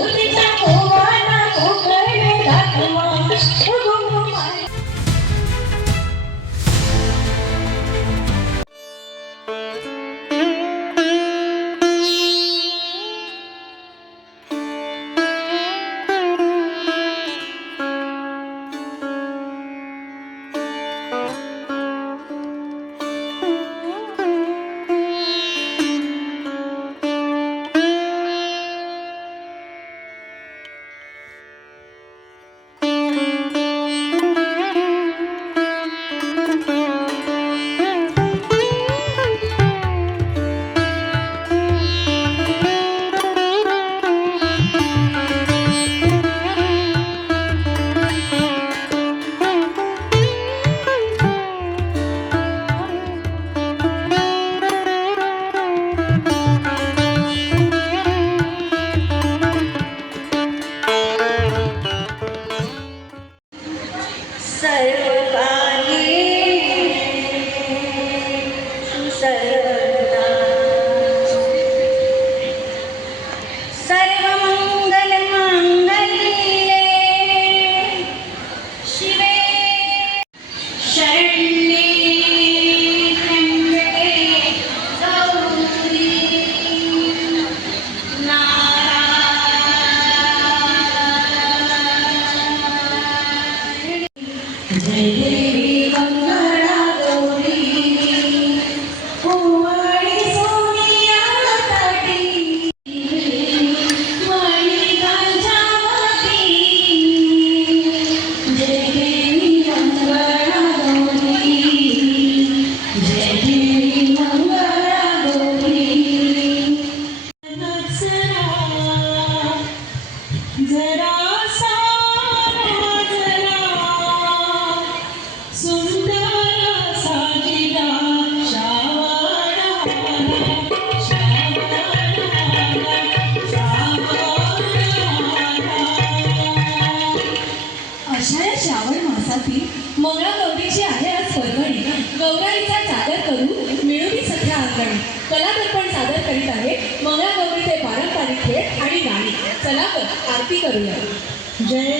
我じい。Yeah.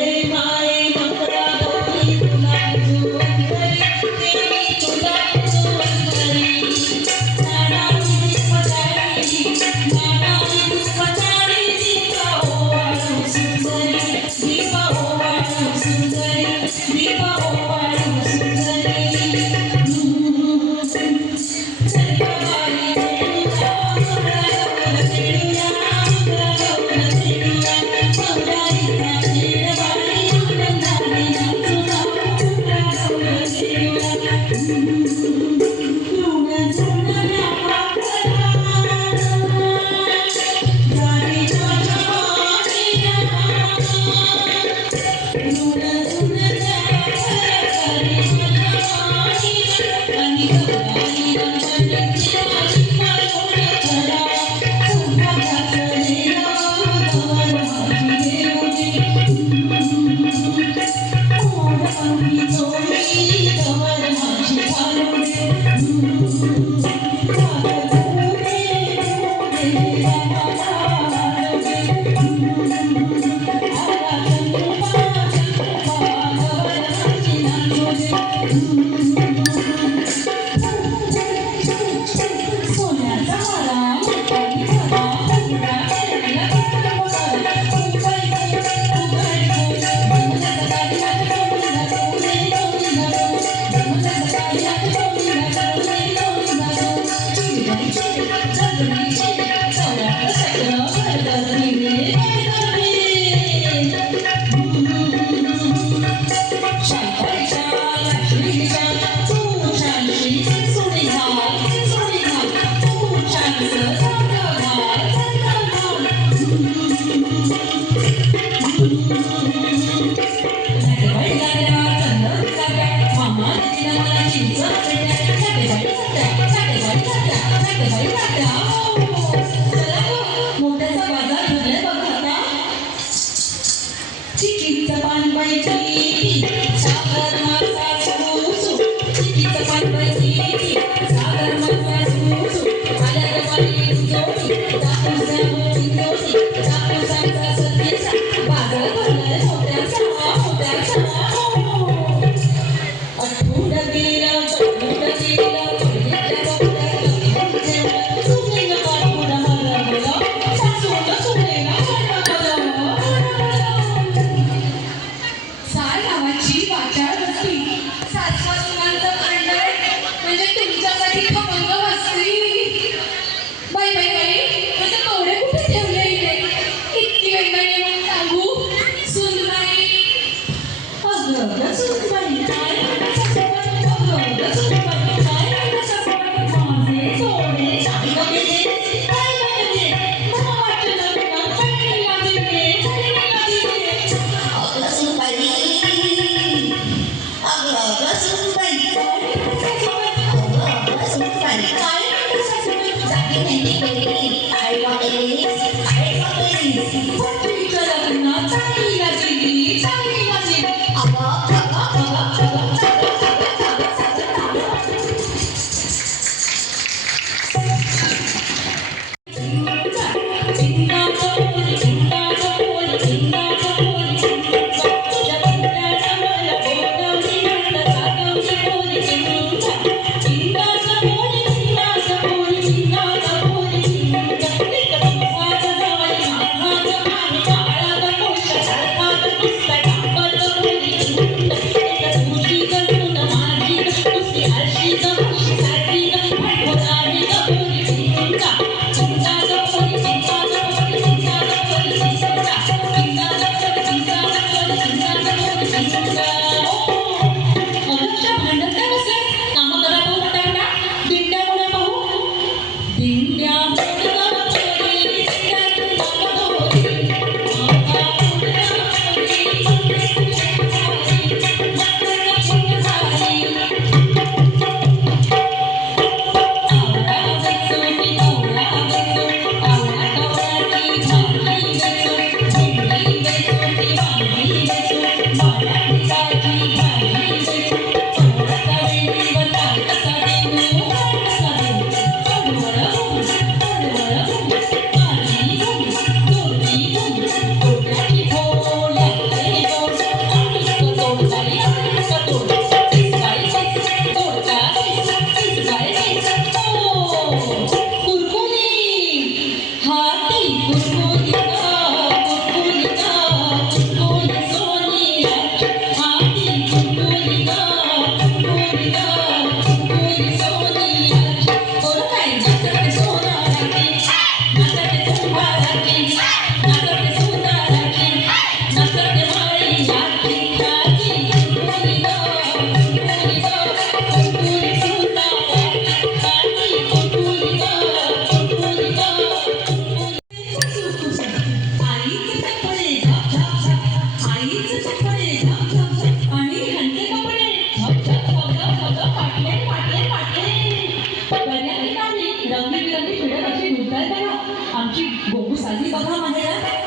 Come on, here.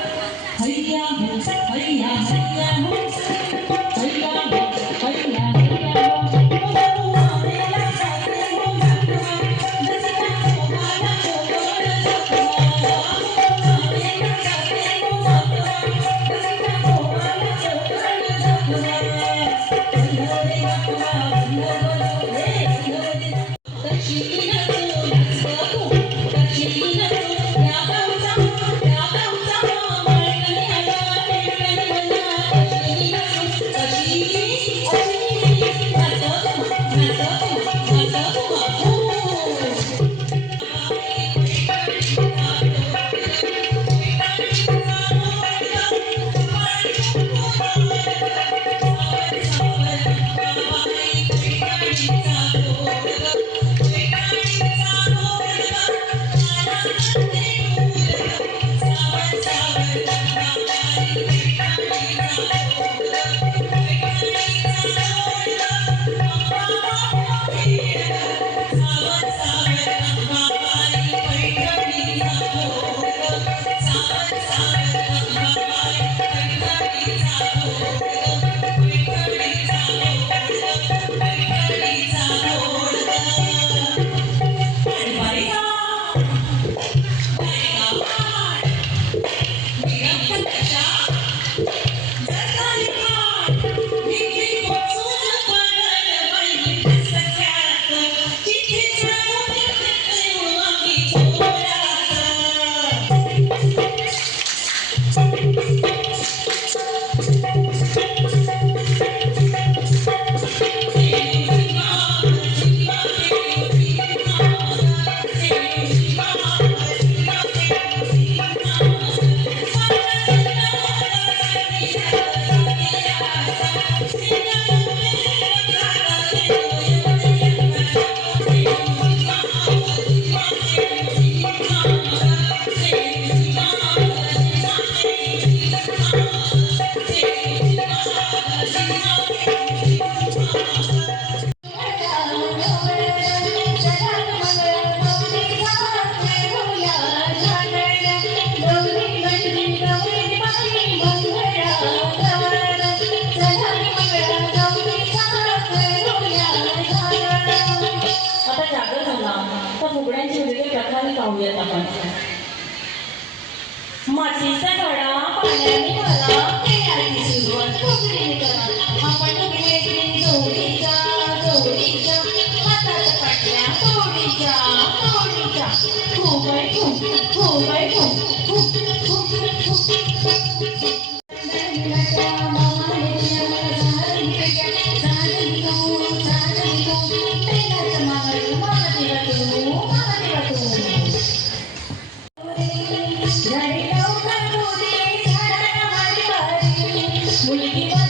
We. you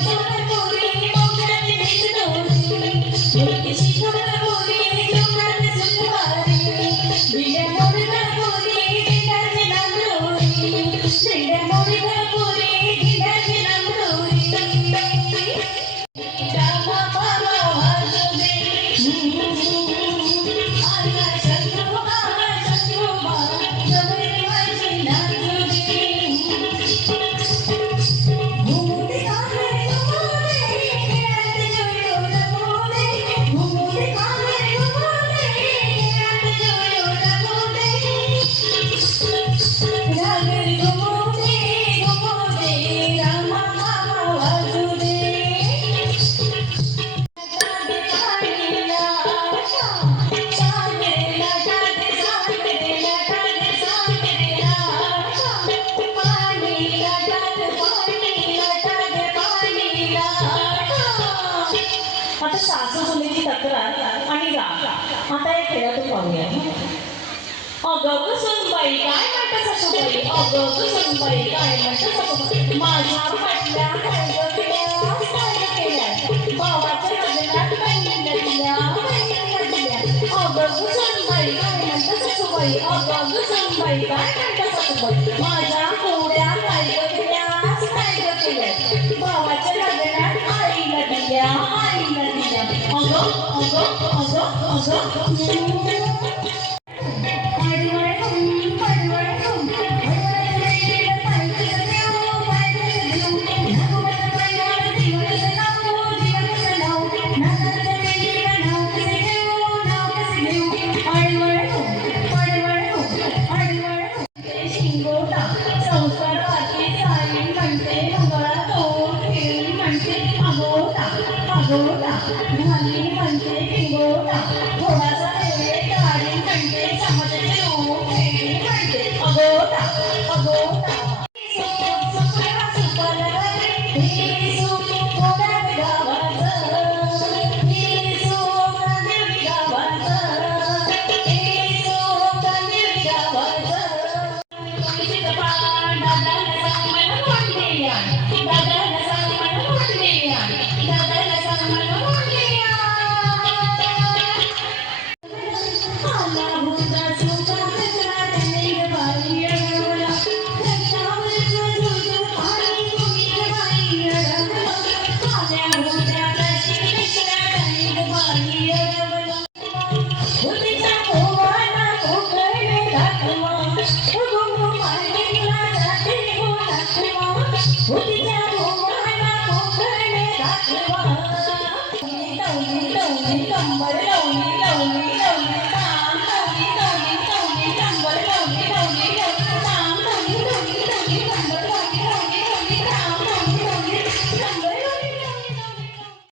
maunya Ogoku sumbai kai mata satu kali Ogoku sumbai kai mata satu kali Mazhar pada harga kelas saya kelas Bawa kerajaan pengindah tidak pengindah tidak Ogoku sumbai kai mata satu kali Ogoku sumbai kai mata satu kali Mazhar kuda harga kelas saya kelas Bawa kerajaan pengindah tidak pengindah tidak Ogok, ogok, ogok, ogok, ogok